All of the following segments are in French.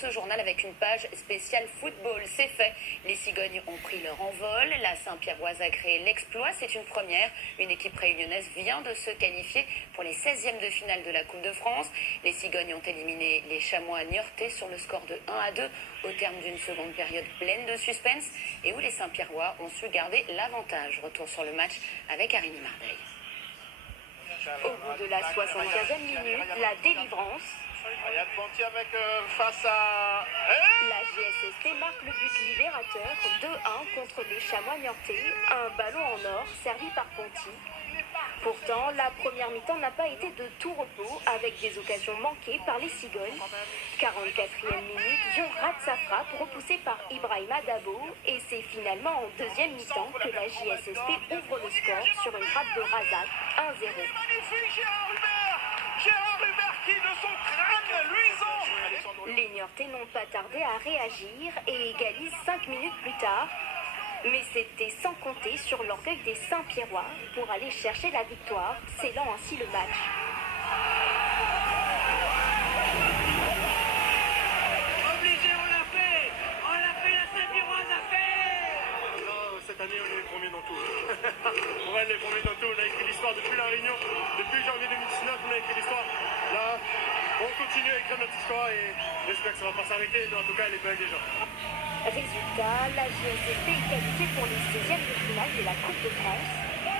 Ce journal avec une page spéciale football, c'est fait. Les Cigognes ont pris leur envol. La Saint-Pierroise a créé l'exploit, c'est une première. Une équipe réunionnaise vient de se qualifier pour les 16e de finale de la Coupe de France. Les Cigognes ont éliminé les Chamois niortais sur le score de 1-2 au terme d'une seconde période pleine de suspense et où les Saint-Pierrois ont su garder l'avantage. Retour sur le match avec Arini Mardeil. Au bout de la 75e minute, la délivrance. Ryan Ponty avec face à... La GSST marque le but libérateur 2-1 contre les Chamois niortais. Un ballon en or servi par Ponty. Pourtant, la première mi-temps n'a pas été de tout repos avec des occasions manquées par les Cigognes. 44e minute, Dion rate sa frappe repoussée par Ibrahima Dabo et c'est finalement en deuxième mi-temps que la JSST ouvre le score sur une frappe de Razak 1-0. Magnifique Gérard Hubert qui de son crâne luisant. Les Niortais n'ont pas tardé à réagir et égalisent 5 minutes plus tard. Mais c'était sans compter sur l'orgueil des Saint-Pierrois pour aller chercher la victoire, scellant ainsi le match. Obligé, on l'a fait, la Saint-Pierroise a fait. Non, cette année on est les premiers dans tout. On va être les premiers dans tout, on a écrit l'histoire depuis la Réunion, depuis janvier 2019 on a écrit l'histoire. Là, on continue à écrire notre histoire et j'espère que ça va pas s'arrêter, mais en tout cas elle est belle déjà. Résultat, la JSST est qualifiée pour les 16e de finale de la Coupe de France.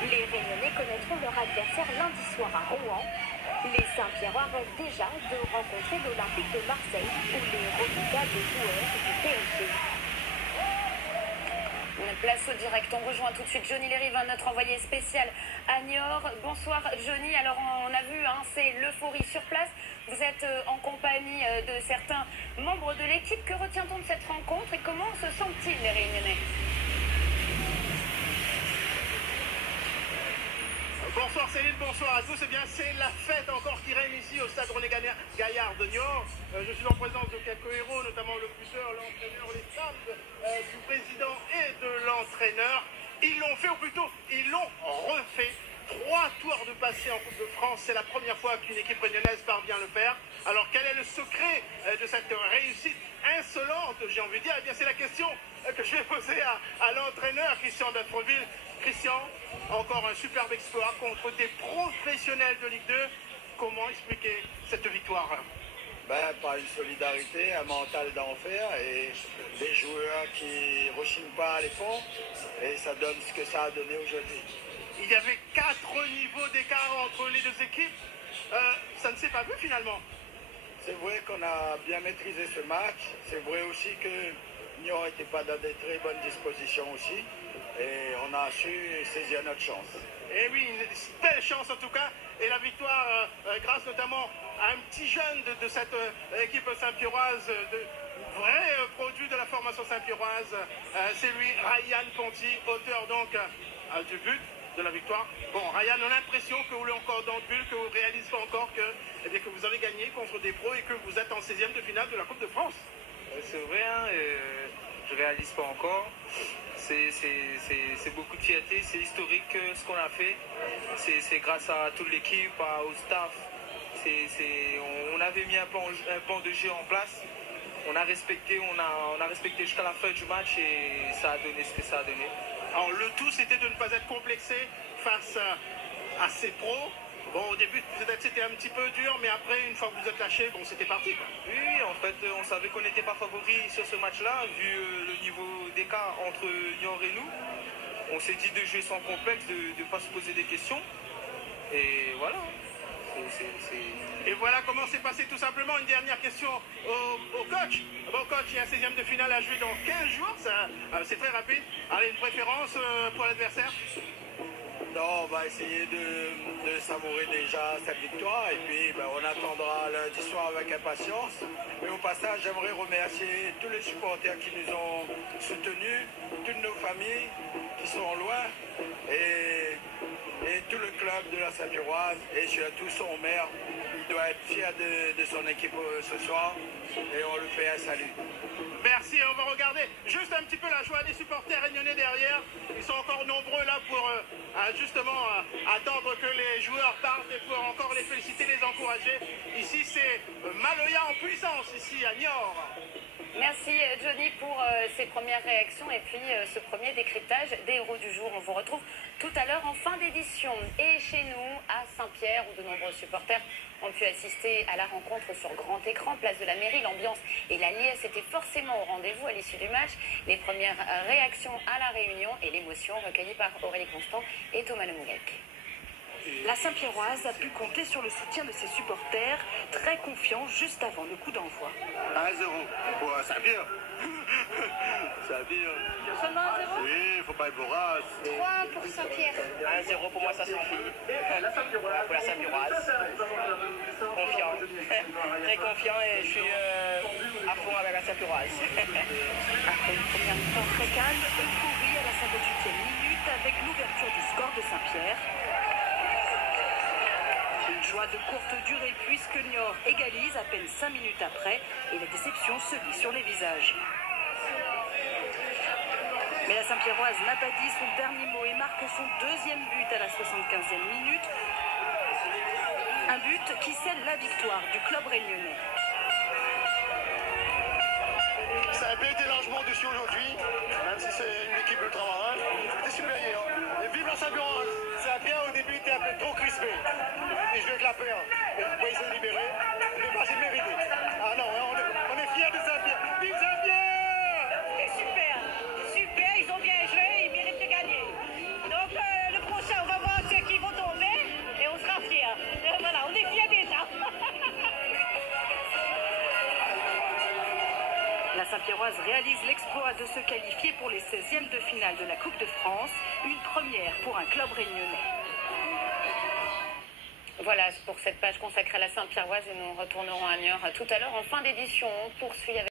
Les Réunionnais connaîtront leur adversaire lundi soir à Rouen. Les Saint-Pierrois rêvent déjà de rencontrer l'Olympique de Marseille ou les redoutables joueurs du PSG. Place au direct, on rejoint tout de suite Johnny Lérivin, notre envoyé spécial à Niort. Bonsoir Johnny, alors on a vu, c'est l'euphorie sur place. Vous êtes en compagnie de certains membres de l'équipe. Que retient-on de cette rencontre et comment se sentent-ils les Réunionnais? Bonsoir Céline, bonsoir à tous. Eh bien, c'est la fête encore qui règne ici au stade René Gaillard de Niort. Je suis en présence de quelques héros, notamment le buteur, l'entraîneur, les femmes du président et de l'entraîneur. Ils l'ont fait, ou plutôt, ils l'ont refait. 3 tours de passé en Coupe de France. C'est la première fois qu'une équipe réunionnaise parvient à le faire. Alors, quel est le secret de cette réussite insolente, j'ai envie de dire? Eh bien, c'est la question que je vais poser à l'entraîneur Christian d'Astreville. Christian, encore un superbe exploit contre des professionnels de Ligue 2. Comment expliquer cette victoire? Par une solidarité, un mental d'enfer et des joueurs qui ne rechignent pas à l'effort. Et ça donne ce que ça a donné aujourd'hui. Il y avait 4 niveaux d'écart entre les deux équipes. Ça ne s'est pas vu finalement. C'est vrai qu'on a bien maîtrisé ce match. C'est vrai aussi que Niort n'était pas dans de très bonnes dispositions aussi. Et on a su saisir notre chance. Et oui, une belle chance en tout cas. Et la victoire, grâce notamment à un petit jeune de cette équipe saint-pierroise, de vrai produit de la formation saint-pierroise. C'est lui, Ryan Ponty, auteur donc du but de la victoire. Bon, Ryan, on a l'impression que vous l'avez encore dans le but, que vous ne réalisez pas encore que vous avez gagné contre des pros et que vous êtes en 16e de finale de la Coupe de France. C'est vrai, je ne réalise pas encore. C'est beaucoup de fierté, c'est historique ce qu'on a fait. C'est grâce à toute l'équipe, au staff. On avait mis un plan de jeu en place. On a respecté jusqu'à la fin du match et ça a donné ce que ça a donné. Alors le tout c'était de ne pas être complexé face à ces pros. Bon, au début peut-être c'était un petit peu dur, mais après une fois que vous êtes lâché, bon c'était parti quoi. Oui, en fait on savait qu'on n'était pas favori sur ce match-là, vu le niveau d'écart entre Niort et nous. On s'est dit de jouer sans complexe, de ne pas se poser des questions. Et voilà. Et voilà comment s'est passé tout simplement. Une dernière question au coach. Bon coach, il y a un 16e de finale à jouer dans 15 jours, c'est très rapide. Allez, une préférence pour l'adversaire? Non, on va essayer de savourer déjà cette victoire et puis on attendra lundi soir avec impatience. Mais au passage, j'aimerais remercier tous les supporters qui nous ont soutenus, toutes nos familles qui sont loin et tout le club de la Saint-Pierroise et surtout son maire doit être fier de son équipe ce soir et on lui fait un salut. Merci, on va regarder juste un petit peu la joie des supporters réunionnais derrière. Ils sont encore nombreux là pour justement attendre que les joueurs partent et pour encore les féliciter, les encourager. Ici c'est Maloya en puissance, ici à Niort. Merci Johnny pour ces premières réactions et puis ce premier décryptage des héros du jour. On vous retrouve tout à l'heure en fin d'édition. Et chez nous, à Saint-Pierre, où de nombreux supporters ont pu assister à la rencontre sur grand écran, place de la mairie. L'ambiance et la liesse étaient forcément au rendez-vous à l'issue du match. Les premières réactions à la réunion et l'émotion recueillies par Aurélie Constant et Thomas Lemoulec. La Saint-Pierroise a pu compter sur le soutien de ses supporters, très confiants juste avant le coup d'envoi. 1-0 pour Saint-Pierre. Saint-Pierre. Seulement 1-0 Oui, il ne faut pas être vorace. 3 pour Saint-Pierre. 1-0 pour moi, ça suffit. Pour la Saint-Pierroise. Confiant. Très confiant et je suis à fond avec la Saint-Pierroise. Après une première mi-temps très calme, euphorie à la 58e minute avec l'ouverture du score de Saint-Pierre. Une joie de courte durée puisque Niort égalise à peine 5 minutes après et la déception se lit sur les visages. Mais la Saint-Pierroise n'a pas dit son dernier mot et marque son deuxième but à la 75e minute. Un but qui scelle la victoire du club réunionnais. Ça a bien été largement déçu aujourd'hui, même si c'est une équipe ultramarine. C'était super hier. Et vive la Saint-Pierroise. Saint-Pierre au début était un peu trop crispé. Et je vais te la faire. Et pourquoi ils sont libérés? Le match est mérité. Ah non, on est fiers de Saint-Pierre. Vive Saint-Pierre! C'est super, super, ils ont bien joué, ils méritent de gagner. Donc le prochain, on va voir ceux qui vont tomber et on sera fiers. Voilà, on est fiers déjà. La Saint-Pierroise réalise l'exploit de se qualifier pour les 16e de finale de la Coupe de France, une première pour un club réunionnais. Voilà pour cette page consacrée à la Saint-Pierroise et nous retournerons à Niort tout à l'heure en fin d'édition. On poursuit avec